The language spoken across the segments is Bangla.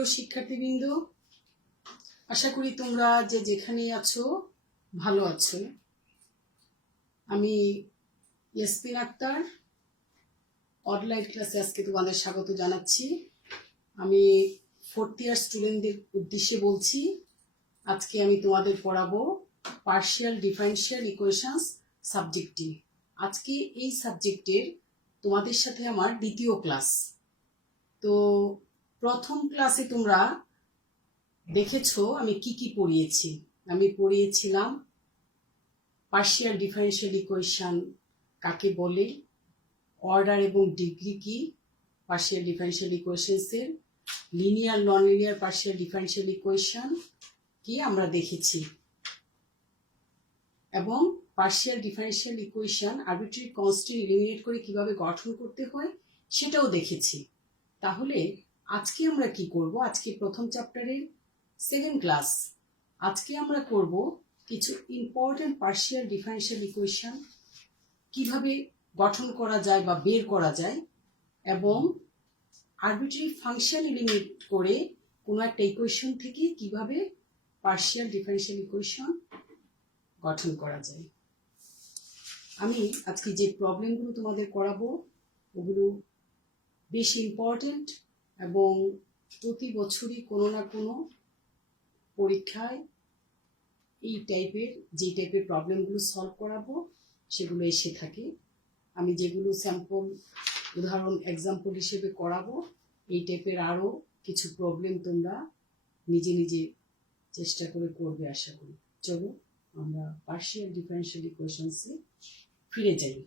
প্রিয় শিক্ষার্থীবৃন্দ, আশা করি তোমরা যে যেখানেই আছো ভালো আছো। আমি ইয়াসমিন আক্তার অনলাইন ক্লাসে আজকে তোমাদের স্বাগত জানাচ্ছি। আমি 4th ইয়ার স্টুডেন্টদের উদ্দেশ্যে বলছি। আজকে আমি তোমাদের পড়াবো পার্শিয়াল ডিফারেনশিয়াল ইকুয়েশনস সাবজেক্টটি। আজকে এই সাবজেক্টের তোমাদের সাথে আমার দ্বিতীয় ক্লাস। তো প্রথম ক্লাসে তোমরা দেখেছো আমি কি পড়িয়েছি। আমি পড়িয়েছিলাম পার্শিয়াল ডিফারেনশিয়াল ইকুয়েশন কাকে বলে, অর্ডার এবং ডিগ্রি কি পার্শিয়াল ডিফারেনশিয়াল ইকুয়েশনসের, linear non linear partial differential equation কি আমরা দেখেছি, এবং partial differential equation arbitrary constant eliminate করে কিভাবে গঠন করতে হয় সেটাও দেখেছি। তাহলে আজকে আমরা কি করব? আজকে প্রথম চ্যাপ্টারের 2nd ক্লাস। আজকে আমরা করব কিছু ইম্পর্টেন্ট পার্শিয়াল ডিফারেনশিয়াল ইকুয়েশন কিভাবে গঠন করা যায় বা বের করা যায়, এবং আরবিট্রারি ফাংশন এলিমিনেট করে কোনো একটা ইকুয়েশন থেকে কিভাবে পার্শিয়াল ডিফারেনশিয়াল ইকুয়েশন গঠন করা যায়। আমি আজকে যে প্রবলেমগুলো তোমাদের করাবো ওগুলো বেশ ইম্পর্টেন্ট, এবং প্রতি বছরই কোনো না কোনো পরীক্ষায় এই টাইপের যে টাইপের প্রবলেমগুলো সলভ করাবো সেগুলো এসে থাকে। আমি যেগুলো স্যাম্পল উদাহরণ এক্সাম্পল হিসেবে করাবো, এই টাইপের আরও কিছু প্রবলেম তোমরা নিজে নিজে চেষ্টা করে করবে আশা করি। চলো আমরা পার্শিয়াল ডিফারেনশিয়াল ইকুয়েশনসে ফিরে যাই।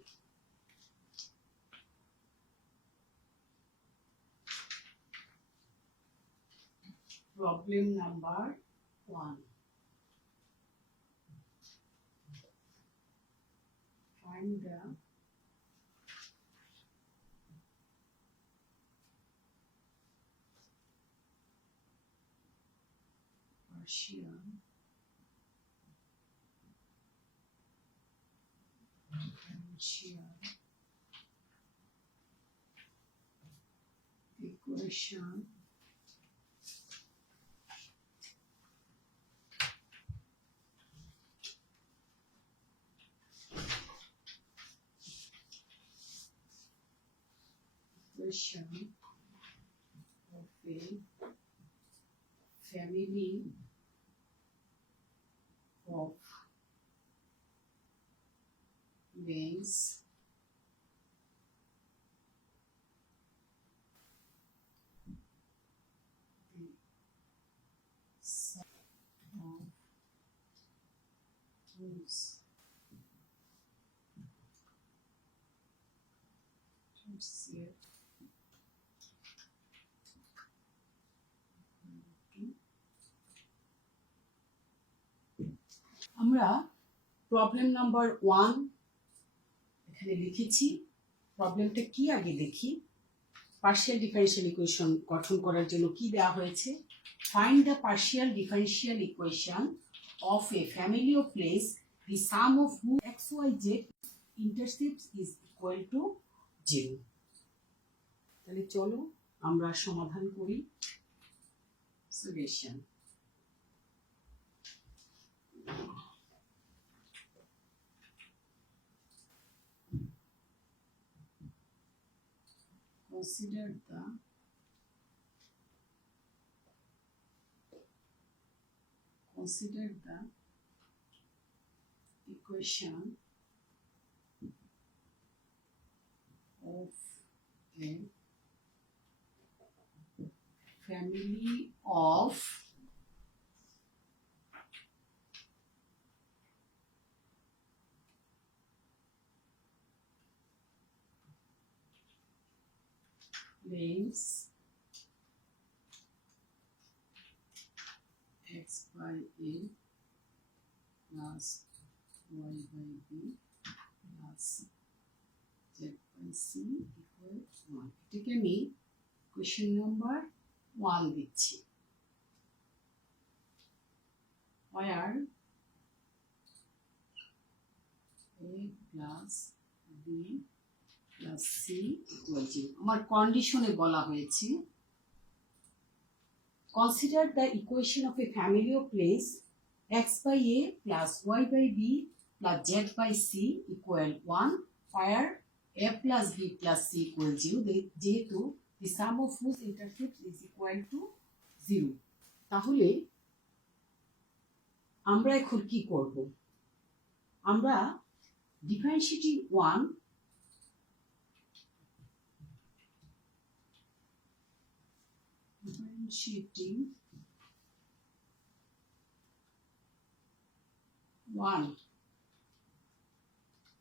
Problem number 1. Find the partial differential equation of a family of lanes the sum of whose set আমরা প্রবলেম নাম্বার 1 এখানে লিখেছি। প্রবলেমটা কি আগে দেখি। পার্শিয়াল ডিফারেনশিয়াল ইকুয়েশন গঠন করার জন্য কি দেওয়া হয়েছে? Find the partial differential equation of a family of planes the sum of whose x y z intercepts is equal to 0। তাহলে চলো আমরা সমাধান করি। Solution. Consider the equation of a family of planes x by a plus y by b plus z by c equal 1. এটাকে আমি কোয়েশ্চেন নাম্বার 1 দিচ্ছি। where a plus b plus c equal 0। আমার কন্ডিশনে বলা হয়েছে Consider the equation of a family of planes x by a plus y by b plus z by c equal 1 where a plus b plus c equal 0 যেহেতু the sum of whose intercepts is equal to 0. তাহলে আমরা এখন কি করব? আমরা differentiating 1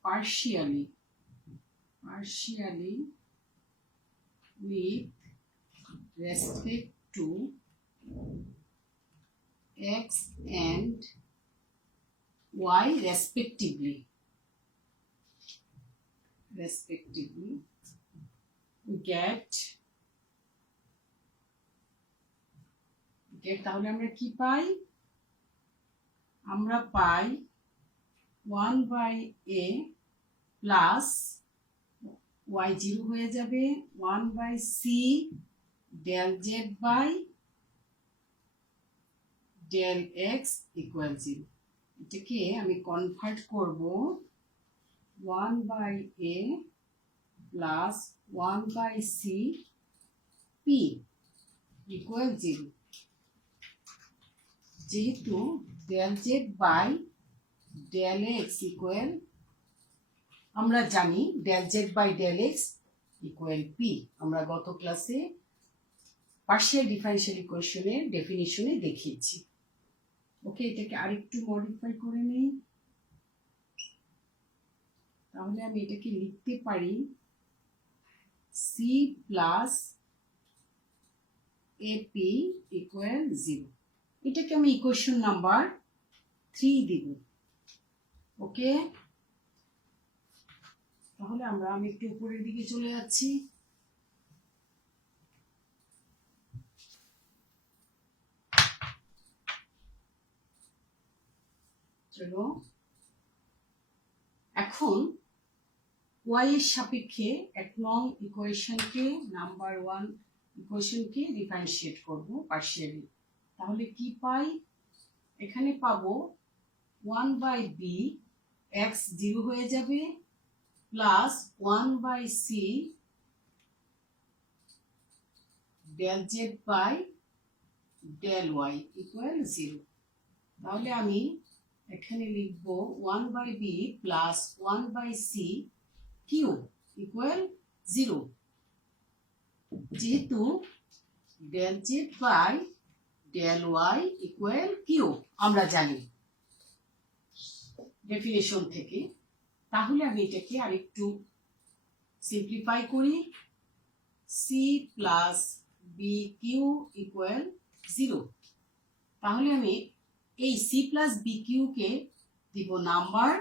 partially with respect to x and y respectively get তাহলে আমরা কি পাই? আমরা পাই 1 by a plus y 0 হয়ে যাবে 1 by c del z by del x equal 0. এটাকে আমি কনভার্ট করব 1 by a plus 1 by c p equal 0. যেহেতু del z by del x equal আমরা জানি del z by del x equal p আমরা গত ক্লাসে পার্শিয়াল ডিফারেনশিয়াল ইকুয়েশনের ডেফিনিশনে দেখিয়েছি। ওকে, এটাকে আরেকটু মডিফাই করে নেই। তাহলে আমি এটাকে লিখতে পারি c plus ap equal 0. এটাকে আমি ইকুয়েশন নাম্বার 3 দিব। ওকে, তাহলে আমি একটু উপরের দিকে চলে যাচ্ছি। চলো এখন y এর সাপেক্ষে এক নং ইকুয়েশনকে নাম্বার 1 ইকুয়েশনকে ডিফারেনশিয়েট করব পার্শিয়ালি। তাহলে কি পাই? এখানে পাবো 1 by b x 0 হয়ে যাবে plus 1 by c del z by del y equal 0. তাহলে আমি এখানে লিখব 1 by b plus 1 by c cube equal 0. যেহেতু del z by del y equal cube আমরা জানি ডেফিনিশন থেকে। তাহলে আমি এটাকে আরেকটু সিম্পলিফাই করি c plus b cube equal 0. তাহলে আমি এই c plus b cube কে দিব নাম্বার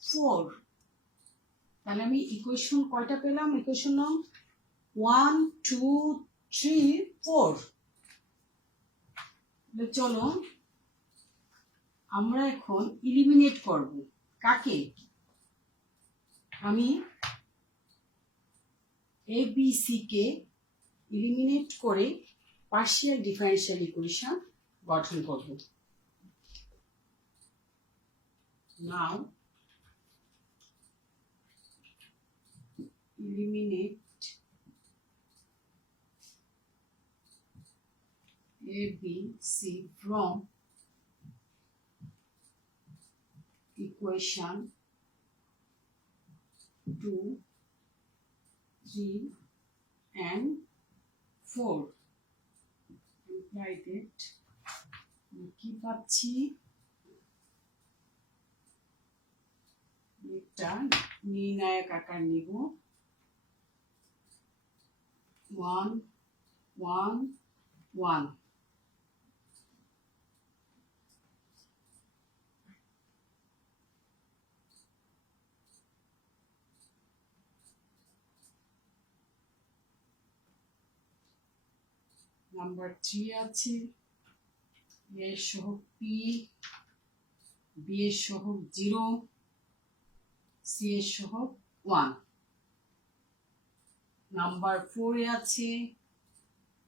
4। তাহলে আমি ইকুয়েশন কয়টা পেলাম? ইকুয়েশন নাম 1 2 3 4। চলো আমরা এখন ইলিমিনেট করব। কাকে? আমি a b c K eliminate করে পার্শিয়াল ডিফারেনশিয়াল ইকুয়েশন গঠন করব। নাও eliminate a b c from equation 2 3 and 4 imply that কি পাচ্ছি? একটা নির্ণায়ক আকার নিব 1 1 1। নাম্বার 3 আছে a সহগ p b এর সহগ 0 c এর সহগ 1। নাম্বার 4 এ আছে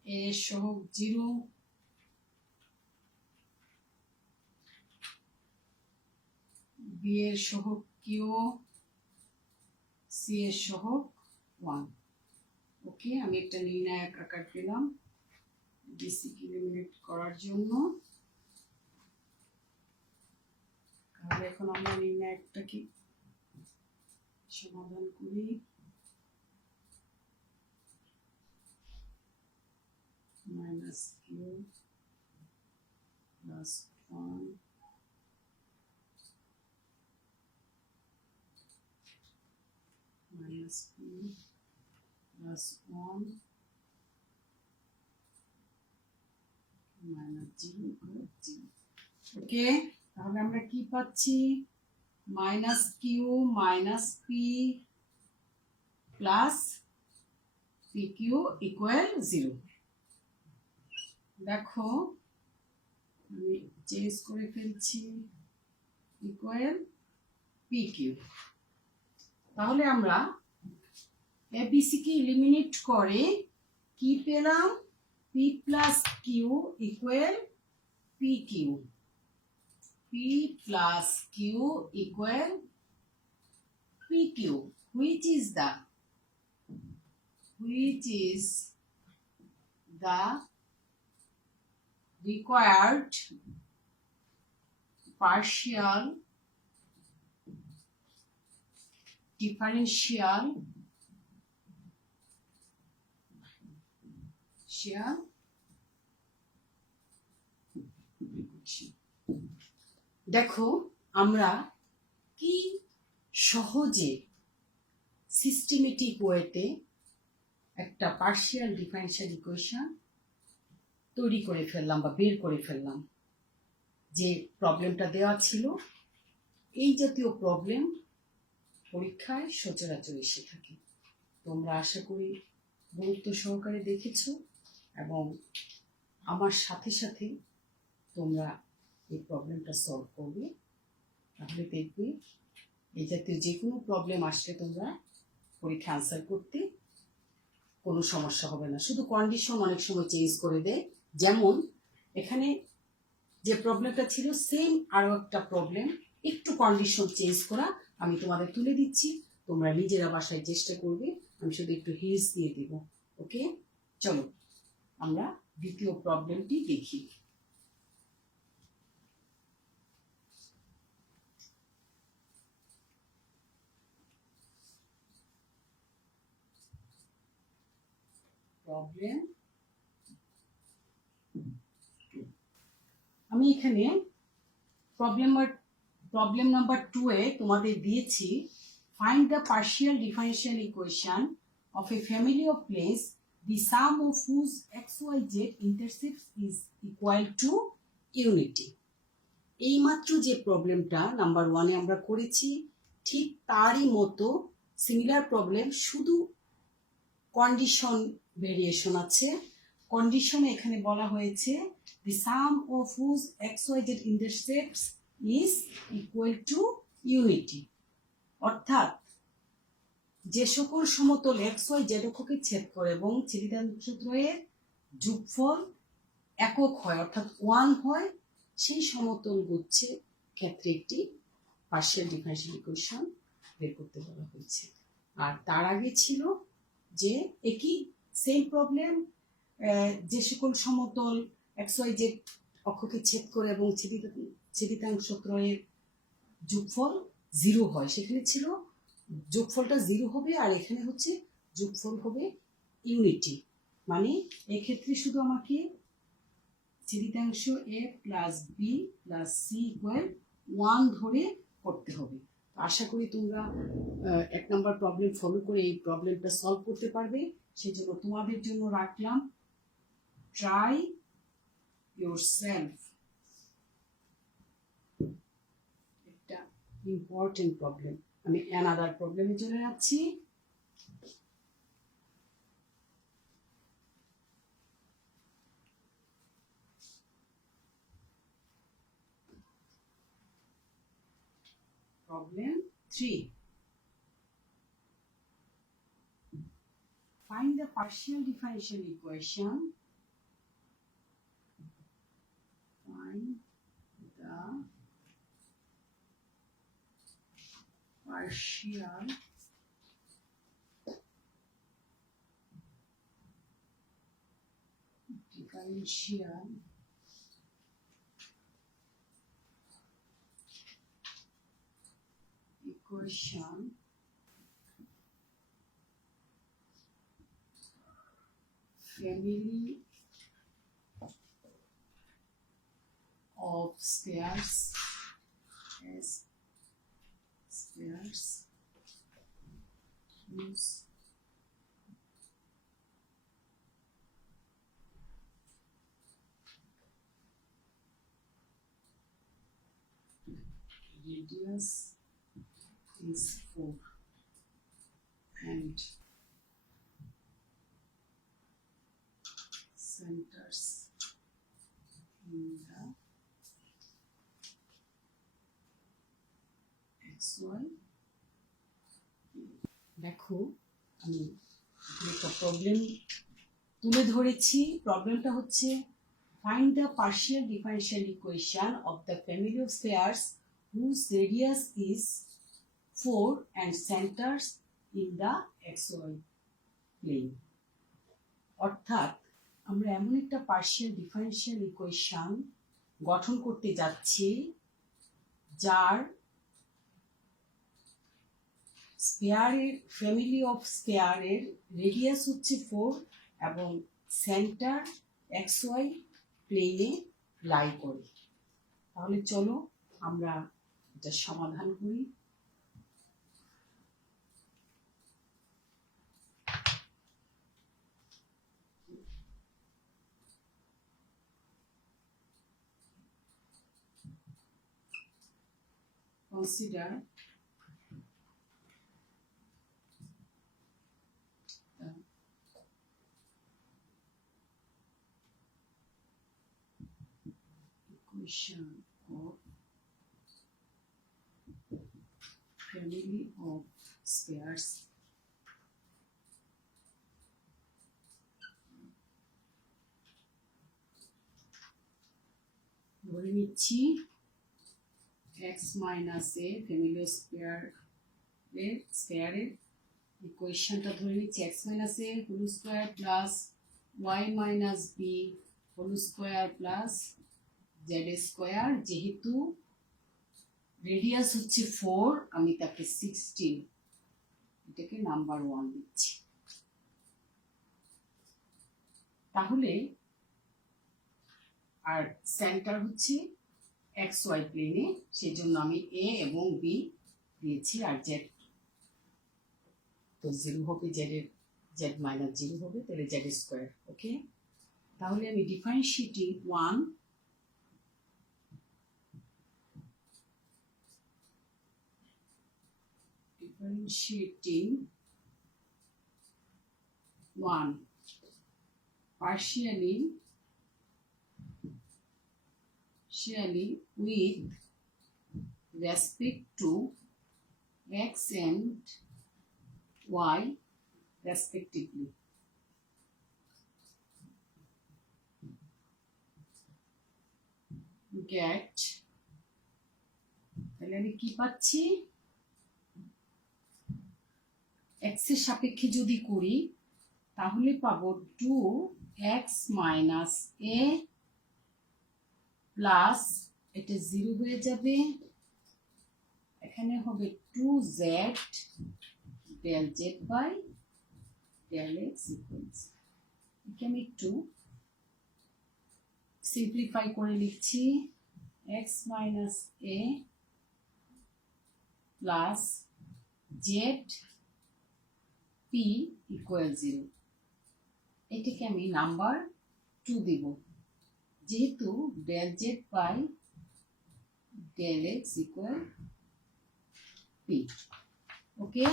a এর সহগ 0 বি এর সহগ কিউ, সি এর সহগ 1। ওকে, আমি একটা নির্ণায়ক আকার পেলাম বিসি কে এলিমিনেট করার জন্য। তাহলে এখন আমরা নির্ণায়কটাকে সমাধান করি। Minus q plus 1 minus p plus 1 minus 0 equal 0। Okay, তাহলে আমরা কি পাচ্ছি? Minus q minus p plus p q equal 0। দেখো আমি চেঞ্জ করে ফেলছি, ইকুয়াল পি কিউ। তাহলে আমরা এবিসি কে এলিমিনেট করে কি পেলাম? P plus q equal p q, p plus q equal p q, which is the required partial differential দেখো আমরা কি সহজে সিস্টেমেটিক ওয়েতে একটা পার্শিয়াল ডিফারেনশিয়াল ইকুয়েশন তৈরি করে ফেললাম বা বের করে ফেললাম। যে প্রবলেমটা দেওয়া ছিল, এই জাতীয় প্রবলেম পরীক্ষায় সচরাচর এসে থাকে। তোমরা আশা করি গুরুত্ব সহকারে দেখেছো এবং আমার সাথে সাথে তোমরা এই প্রবলেমটা সলভ করবে। তাহলে দেখবে এই জাতীয় যে কোনো প্রবলেম আসলে তোমরা পরীক্ষা আনসার করতে কোনো সমস্যা হবে না। শুধু কন্ডিশন অনেক সময় চেঞ্জ করে দেয়। যেমন এখানে যে প্রবলেমটা ছিল সেম আরও একটা প্রবলেম, একটু কন্ডিশন চেঞ্জ করা আমি তোমাদের তুলে দিচ্ছি, তোমরা নিজেরা বাসায় চেষ্টা করবে। আমি শুধু একটু হিন্টস দিয়ে দিব। ওকে, চলো আমরা দ্বিতীয় প্রবলেমটি দেখি। প্রবলেম আমি এখানে প্রবলেম নাম্বার 2 এ তোমাদের দিয়েছি find the partial differential equation of a family of planes the sum of whose xyz intercepts is equal to unity। এইমাত্র যে প্রবলেমটা নাম্বার 1 এ আমরা করেছি ঠিক তারই মতো সিমিলার প্রবলেম, শুধু কন্ডিশন ভেরিয়েশন আছে। কন্ডিশনে এখানে বলা হয়েছে the sum of whose xyz intercepts is equal to unity, অর্থাৎ যে সকল সমতল xy z অক্ষকে ছেদ করে এবং ছেদিতাংশদ্বয়ের যোগফল একক হয় অর্থাৎ 1 হয়, সেই সমতল গুচ্ছের ক্ষেত্রে একটি পার্শিয়াল ডিফারেনশিয়াল ইকুয়েশন বের করতে বলা হয়েছে। আর তার আগে ছিল যে একই সেম প্রবলেম, যে সকল সমতল xy z অক্ষকে ছেদ করে এবং ছেদিতাংশদ্বয়ের যোগফল 0 হয়, সেখানে ছিল যোগফলটা 0 হবে আর এখানে হচ্ছে যোগফল হবে ইউনিটি। মানে এক্ষেত্রে শুধু আমাকে ছেদিতাংশ a plus b plus c equal 1 ধরে করতে হবে। আশা করি তোমরা 1 নম্বর প্রবলেম ফলো করে এই প্রবলেমটা সলভ করতে পারবে। সেই জন্য তোমাদের জন্য রাখলাম ট্রাই yourself, একটা ইম্পর্টেন্ট প্রবলেম। আমি অ্যানাদার প্রবলেমে চলে যাচ্ছি। Problem 3. Find the partial differential equation. Find the partial differential equation family of spheres as spheres whose radius is 4 and centers in the xy. দেখো আমি একটা প্রবলেম তুলে ধরেছি। প্রবলেমটা হচ্ছে find the partial differential equation of the family of spheres whose radius is 4 and centers in the xy plane. অর্থাৎ আমরা এমন একটা পার্শিয়াল ডিফারেনশিয়াল ইকুয়েশন গঠন করতে যাচ্ছি যার স্ফিয়ারের ফ্যামিলি অফ স্ফিয়ারের রেডিয়াস হচ্ছে 4 এবং সেন্টার xy প্লেনে লাই করে। তাহলে চলো আমরা এটা সমাধান করি। Consider the equation of family of spheres ধরে নিচ্ছি x minus a family of spheres ইকুয়েশনটা ধরে নিচ্ছি x minus a whole square plus y minus b whole square plus z square। যেহেতু রেডিয়াস হচ্ছে 4 আমি তাকে 16 এটাকে নাম্বার 1 দিচ্ছি। তাহলে আর সেন্টার হচ্ছে xy প্লেনে, সেই জন্য আমি a এবং b দিয়েছি আর z তো 0 হবে, z এর z মাইনাস 0 হবে, তাহলে z স্কয়ার। ওকে, তাহলে আমি differentiating 1 partially with respect to x and y respectively. Get তাহলে আমি কি পাচ্ছি, x এর সাপেক্ষে যদি করি তাহলে পাবো 2x minus a প্লাস এটা 0 হয়ে যাবে, এখানে হবে 2z del z by del x equals, এখানে আমি একটু সিম্পলিফাই করে লিখছি x minus a plus z p equal 0। এটাকে আমি নাম্বার 2 দিব যেহেতু del z by del x equal p। ওকে,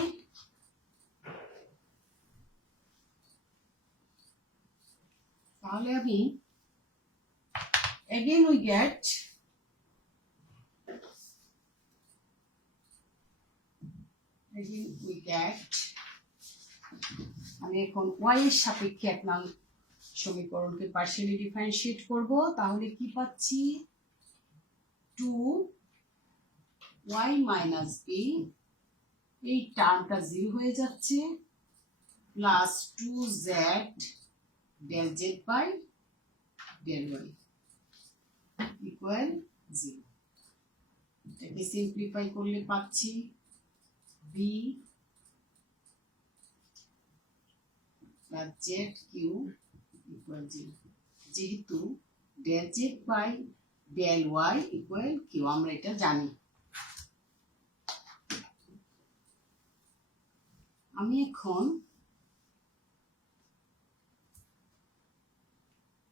তাহলে আমি again we get আমি এখন y এর সাপেক্ষে এক নং সমীকরণকে পার্শিয়ালি ডিফারেন্সিয়েট করব। তাহলে কি পাচ্ছি, 2y minus b এই টার্মটা 0 হয়ে যাচ্ছে, plus 2z del z by del y equal 0। এটাকে সিম্পলিফাই করলে পাচ্ছি b plus z q equal 0, যেহেতু del z by del y ইকুয়াল কিউ আমরা এটা জানি। আমি এখন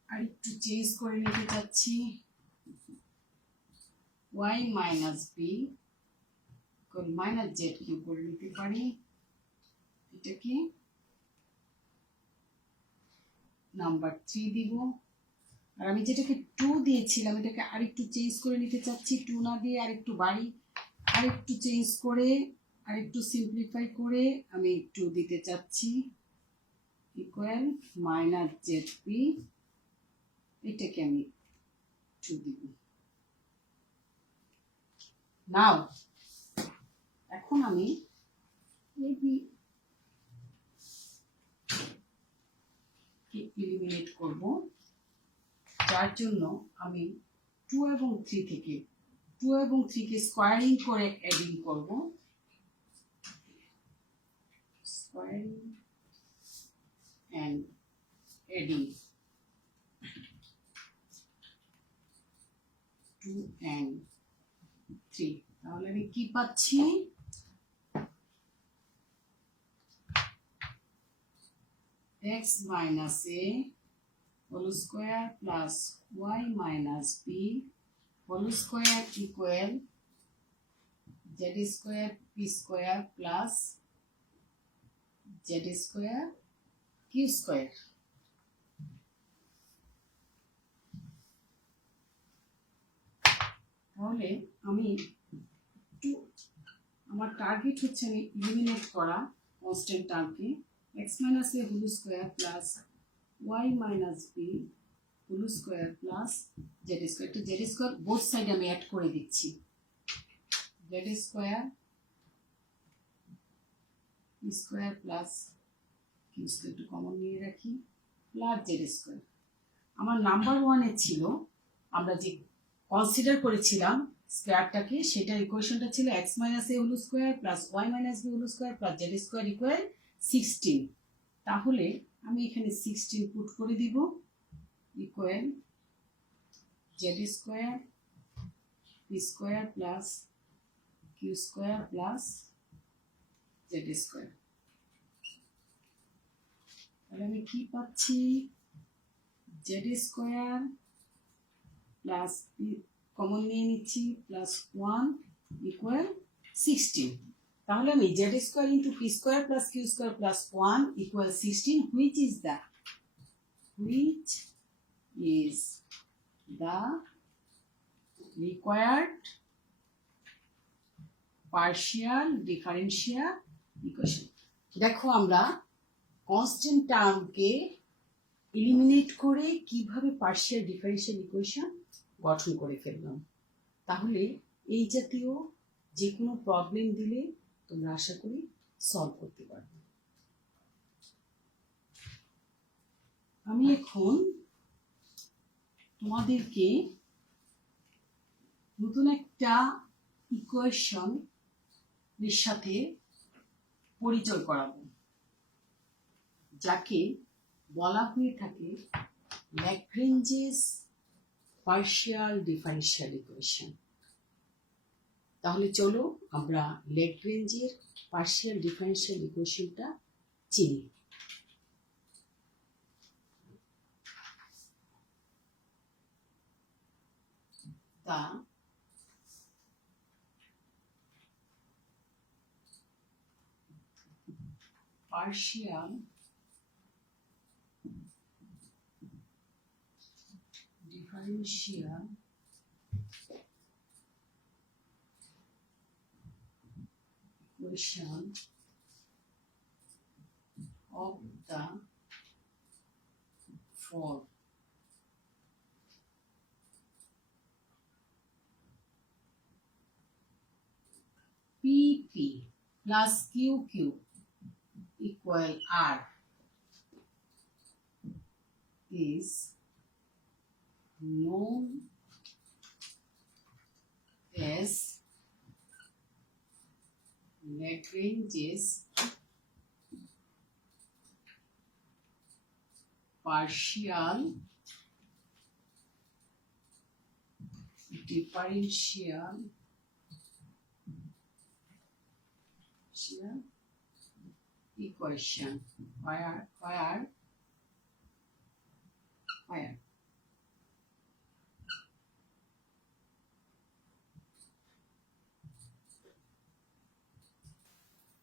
আরেকটু চেঞ্জ করে নিতে চাচ্ছি, y minus b minus z q করে নিতে পারি, এটাকে নাম্বার 3 দিব। আর আমি যেটাকে 2 দিয়েছিলাম এটাকে আরেকটু চেঞ্জ করে নিতে চাচ্ছি, 2 না দিয়ে আরেকটু বাড়ি, আরেকটু চেঞ্জ করে আরেকটু সিম্পলিফাই করে আমি 2 দিতে চাচ্ছি ইকুয়াল মাইনাস জেড পি, এটাকে আমি 2 দিব। নাও এখন আমি এলিমিনেট করব, যার জন্য আমি 2 এবং 3 থেকে 2 এবং 3 কে স্কোয়ারিং করে অ্যাডিং করব, স্কোয়ারিং এন্ড অ্যাডিং 2 and 3। তাহলে আমি কি পাচ্ছি, x minus a whole square plus y minus b whole square equal z square p square plus z square q square। তাহলে আমি আমার টার্গেট হচ্ছে আমি এলিমিনেট করা constant টার্মকে, x minus a whole square plus y minus b whole square plus z square। তো z square বোথ সাইডে আমি অ্যাড করে দিচ্ছি, z square p square plus q square একটু কমন নিয়ে রাখি প্লাস z square। আমার নাম্বার 1 এ ছিল, আমরা যে কনসিডার করেছিলাম স্কয়ারটাকে, সেটা ইকুয়েশনটা ছিল x minus a whole square plus y minus b whole square plus z square equal 16। তাহলে আমি এখানে 16 পুট করে দিব equal z square p square plus q square plus z square। তাহলে আমি কি পাচ্ছি, z square প্লাস কমন নিয়ে নিচ্ছি প্লাস 1 ইকুয়াল 16। তাহলে আমি z square into p square plus q square plus 1 equal 16, which is the required partial differential equation। দেখো আমরা কনস্ট্যান্ট টার্মকে এলিমিনেট করে কিভাবে পার্শিয়াল ডিফারেনশিয়াল ইকুয়েশন গঠন করে ফেললাম। তাহলে এই জাতীয় যে কোনো প্রবলেম দিলে তোমরা আশা করি সলভ করতে পারবে। আমি এখন তোমাদেরকে নতুন একটা ইকুয়েশন এর সাথে পরিচয় করাবো, যাকে বলা হয়ে থাকে ল্যাগ্রেঞ্জেস পার্শিয়াল ডিফারেনশিয়াল ইকুয়েশন। তাহলে চলো আমরা ল্যাগ্রেঞ্জের পার্শিয়াল ডিফারেনশিয়াল ইকুয়েশনটা চিনি। তা partial differential equation of the form PP plus QQ equal R is known as Lagrange's partial differential equation where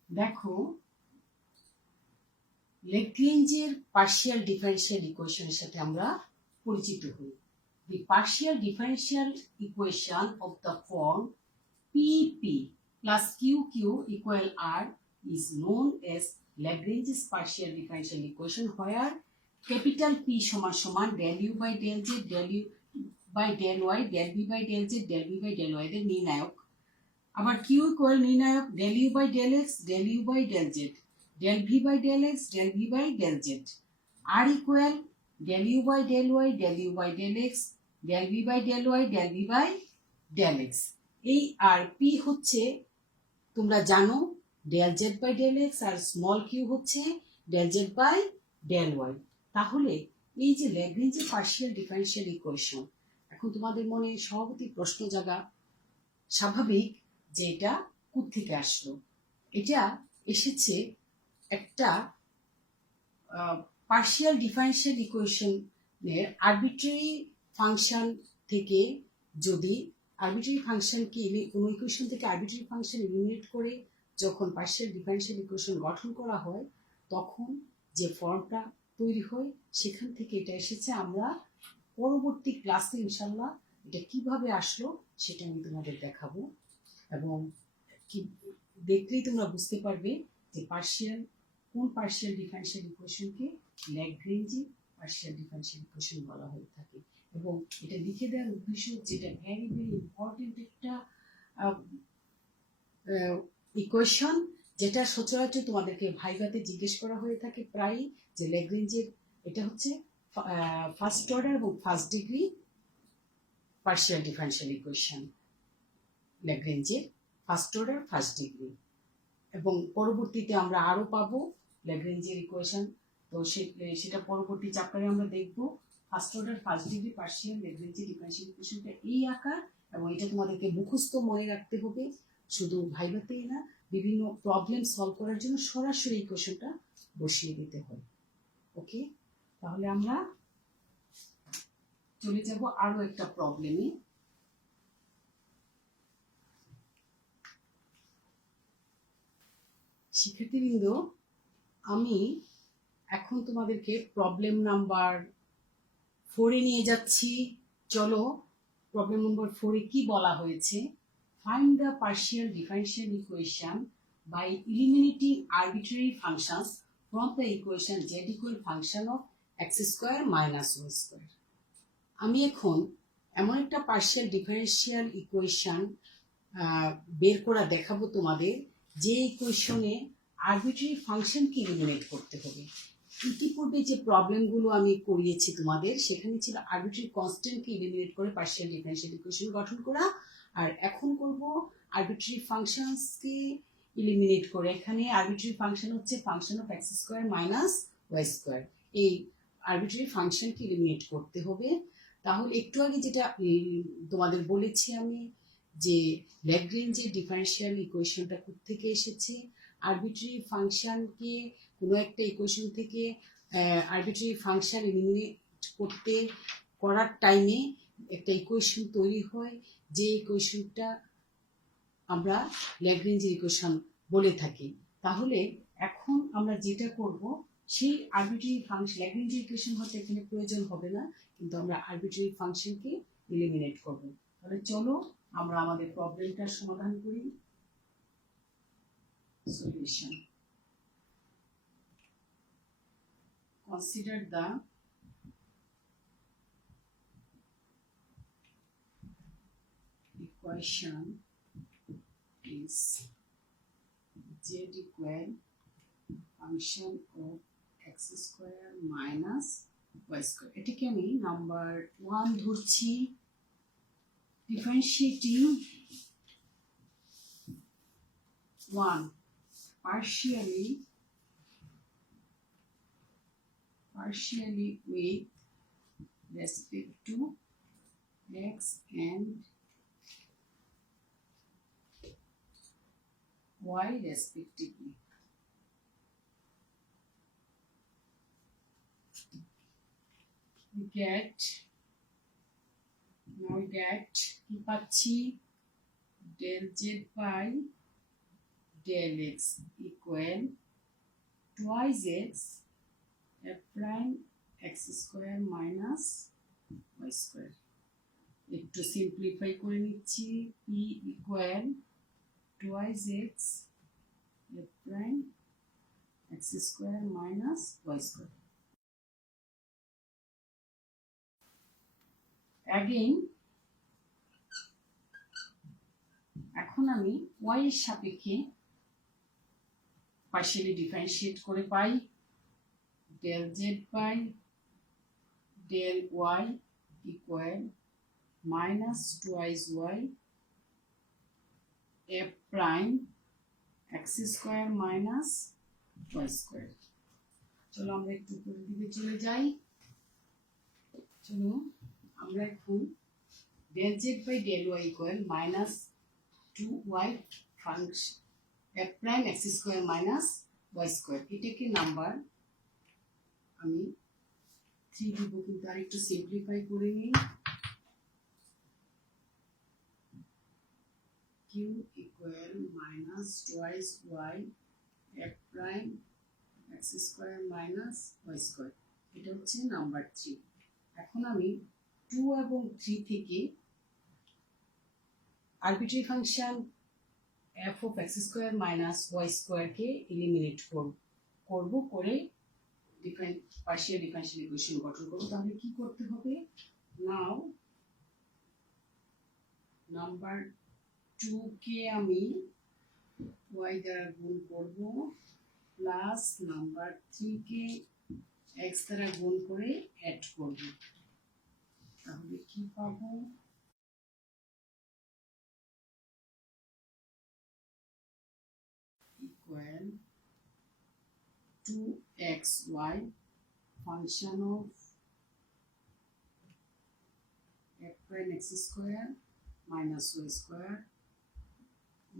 দেখো ল্যাগ্রেঞ্জের পার্শিয়াল ডিফারেনশিয়াল ইকুয়েশনের সাথে আমরা পরিচিত হই। The partial differential equation of the form PP plus QQ equal R is known as Lagrange's partial differential equation where capital P সমান সমান del U by del Z, del U by del Y, del B by del Z, del B by del Y এদের নির্ণায়ক। আবার Q equal নির্ণায়ক del U by del X, del U by del Z, del V by del X, del V by del Z। R equal del U by del Y, del U by del X, del V by del Y, del V by del X। এই আর P হচ্ছে তোমরা জানো del Z by del X আর স্মল q হচ্ছে del Z by del Y। তাহলে এই যে ল্যাগ্রেঞ্জের পার্শিয়াল ডিফারেনশিয়াল ইকুয়েশন, এখন তোমাদের মনে স্বভাবতই প্রশ্ন জাগা স্বাভাবিক যে এটা কোত্থেকে আসলো। এটা এসেছে একটা পার্শিয়াল ডিফারেনশিয়াল ইকুয়েশনের আরবিট্রারি ফাংশন থেকে, যদি আরবিট্রারি ফাংশনকে কোনো ইকুয়েশন থেকে আরবিট্রারি ফাংশন এলিমিনেট করে যখন পার্শিয়াল ডিফারেনশিয়াল ইকুয়েশন গঠন করা হয় তখন যে ফর্মটা তৈরি হয় সেখান থেকে এটা এসেছে। আমরা পরবর্তী ক্লাসে ইনশাল্লাহ এটা কিভাবে আসলো সেটা আমি তোমাদের দেখাবো, এবং কি দেখলেই তোমরা বুঝতে পারবে যে কোন পার্শিয়াল ডিফারেনশিয়াল ইকুয়েশনকে ল্যাগ্রেঞ্জে পার্শিয়াল ডিফারেনশিয়াল ইকুয়েশন বলা হয়ে থাকে। এবং এটা লিখে দেওয়ার উদ্দেশ্য হচ্ছে এটা ভেরি ভেরি ইম্পর্টেন্ট একটা ইকুয়েশন, যেটা সচরাচর তোমাদেরকে ভাইভাতে জিজ্ঞেস করা হয়ে থাকে প্রায়, যে ল্যাগ্রেঞ্জের এটা হচ্ছে ফার্স্ট অর্ডার এবং first degree partial differential equation, ল্যাগ্রেঞ্জের ফার্স্ট অর্ডার ফার্স্ট ডিগ্রি। এবং পরবর্তীতে আমরা আরো পাবো ল্যাগ্রেঞ্জের ইকুয়েশন, তো সেটা পরবর্তী চ্যাপ্টারে আমরা দেখবো। First order first degree partial ল্যাগ্রেঞ্জের ডিফারেনশিয়াল ইকুয়েশনটা এই আকার, এবং এটা তোমাদেরকে মুখস্থ মনে রাখতে হবে, শুধু ভাইভাতেই না, বিভিন্ন প্রবলেম সলভ করার জন্য সরাসরি ইকুয়েশনটা বসিয়ে দিতে হয়। ওকে, তাহলে আমরা চলে যাব আরো একটা প্রবলেমে। শিক্ষার্থীবৃন্দ, আমি এখন তোমাদেরকে প্রবলেম নাম্বার 4 নিয়ে যাচ্ছি। চলো প্রবলেম নাম্বার 4 কি বলা হয়েছে। Find the partial differential equation by eliminating arbitrary functions from the equation z equal function of x square minus y square. আমি এখন এমন একটা পার্শিয়াল ডিফারেনশিয়াল ইকুয়েশন বের করা দেখাবো তোমাদের, যে ইকুয়েশনে আরবিট্রারি ফাংশনকে এলিমিনেট করতে হবে। ইতিপূর্বে যে প্রবলেমগুলো আমি করিয়েছি তোমাদের, সেখানে ছিল আরবিট্রারি কনস্ট্যান্টকে এলিমিনেট করে পার্শিয়াল ডিফারেনশিয়াল ইকুয়েশন গঠন করা, আর এখন করব আরবিট্রারি ফাংশনসকে এলিমিনেট করে। এখানে আরবিট্রারি ফাংশন হচ্ছে function of x square minus y square, এই আরবিট্রারি ফাংশনকে এলিমিনেট করতে হবে। তাহলে একটু আগে যেটা তোমাদের বলেছি আমি, যে ল্যাগ্রেঞ্জের ডিফারেনশিয়াল ইকুয়েশনটা কোত্থেকে এসেছে। আরবিট্রারি ফাংশনকে কোনো একটা ইকুয়েশন থেকে আরবিট্রারি ফাংশন এলিমিনেট করার টাইমে একটা ইকুয়েশন তৈরি হয়, যে ইকুয়েশনটা আমরা ল্যাগ্রেঞ্জের ইকুয়েশন বলে থাকি। তাহলে এখন আমরা যেটা করব, সেই আরবিট্রারি ফাংশন, ল্যাগ্রেঞ্জের ইকুয়েশন হয়তো এখানে প্রয়োজন হবে না, কিন্তু আমরা আরবিট্রারি ফাংশনকে এলিমিনেট করব। তাহলে চলো আমরা আমাদের প্রবলেমটার সমাধান করি। Solution: consider the equation is z z equal function of x square minus y square. এটাকে আমি নাম্বার 1 ধরছি। Differentiating 1 partially with respect to x and y respectively. We get কি পাচ্ছি del z by del x equal twice x f prime x square minus y square. একটু সিম্পলিফাই করে নিচ্ছি। p equal twice x f prime x square minus y square. Again, এখন আমি y এর সাপেক্ষে পার্শিয়ালি ডিফারেন্সিয়েট করে পাই del z by del y equal minus twice y f prime x square minus y square. চলো আমরা একটু উপরের দিকে চলে যাই। চলো আমরা এখন del z by del y equal minus 2y function f prime x square minus y square এটাকে নাম্বার আমি 3 দিব, কিন্তু আর একটু সিম্পলিফাই করে নিই। q equal minus twice y f prime x square minus y square এটা হচ্ছে নাম্বার 3। এখন আমি 2 এবং 3 থেকে arbitrary function f of x square minus y square K eliminate করব করে পার্শিয়াল ডিফারেনশিয়াল ইকুয়েশন গঠন করব। তাহলে কি করতে হবে? নাও নাম্বার 2 কে আমি y দ্বারা গুণ করব প্লাস নাম্বার 3 কে x দ্বারা গুণ করে অ্যাড করব। তাহলে কি পাবো? equal 2xy function of f prime x square minus y square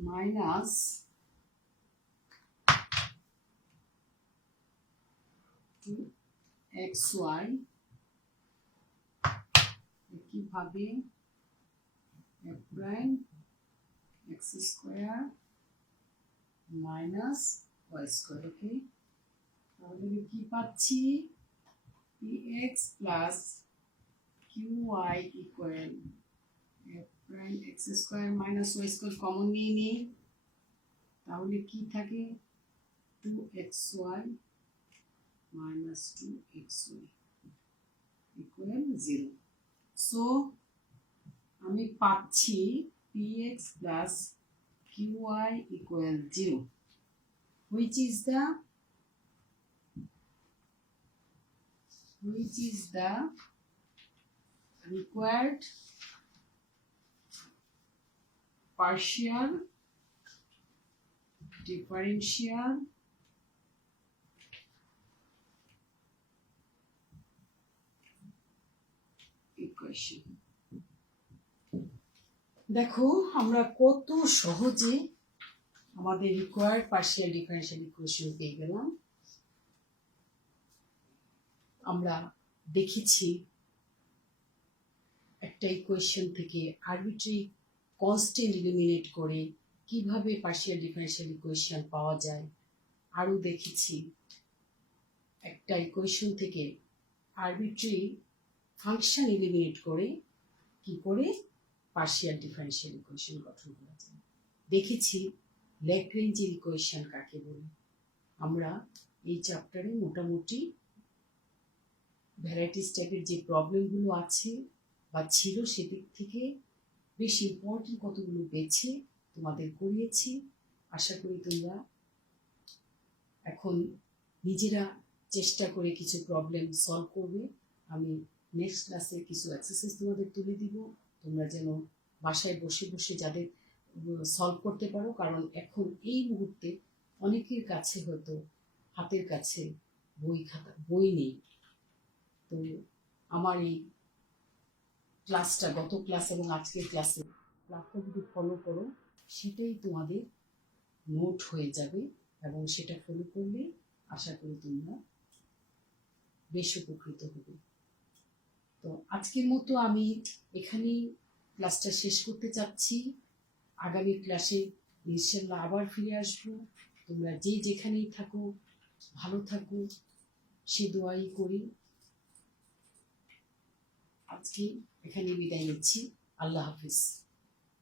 minus 2xy কিভাবে f prime x square minus y square. ওকে, তাহলে কি পাচ্ছি? px plus qy equal f prime x square minus y square common নিয়ে নিই। তাহলে কি থাকে? 2xy minus 2xy equal 0. So আমি পাচ্ছি px plus qy equal 0, which is the required partial differential equation. দেখো আমরা কত সহজে আমাদের রিকোয়ার্ড পার্শিয়াল ডিফারেনশিয়াল ইকুয়েশন পেয়ে গেলাম। আমরা দেখেছি একটা ইকুয়েশন থেকে আরবিট্রারি কনস্ট্যান্ট এলিমিনেট করে কিভাবে পার্শিয়াল ডিফারেনশিয়াল ইকুয়েশন পাওয়া যায়। আরও দেখেছি একটা ইকুয়েশন থেকে আরবিট্রারি ফাংশন এলিমিনেট করে কি করে পার্শিয়াল ডিফারেনশিয়াল ইকুয়েশন গঠন করা যায়। দেখেছি ল্যাগ্রেঞ্জের ইকুয়েশন কাকে বলে। আমরা এই চ্যাপ্টারে মোটামুটি ভ্যারাইটিস টাইপের যে প্রবলেমগুলো আছে বা ছিল সেদিক থেকে বেশ ইম্পর্টেন্ট কতগুলো বেছে তোমাদের করিয়েছি। আশা করি তোমরা এখন নিজেরা চেষ্টা করে কিছু প্রবলেম সলভ করবে। আমি নেক্সট ক্লাসে কিছু এক্সারসাইজ তোমাদের তুলে দিব, তোমরা যেন বাসায় বসে বসে যাদের সলভ করতে পারো। কারণ এখন এই মুহূর্তে অনেকের কাছে হয়তো হাতের কাছে বই নেই। তো আমার এই ক্লাসটা, গত ক্লাস এবং আজকের ক্লাসে ক্লাসটা যদি ফলো করো, সেটাই তোমাদের নোট হয়ে যাবে এবং সেটা ফলো করলে আশা করি তোমরা বেশ উপকৃত হবে। তো আজকের মতো আমি এখানেই ক্লাসটা শেষ করতে চাচ্ছি। আগামী ক্লাসে ইনশাল্লাহ আবার ফিরে আসবো। তোমরা যে যেখানেই থাকো ভালো থাকো, সে দোয়াই করি। আজকে এখানে বিদায় নিচ্ছি। আল্লাহ হাফিজ।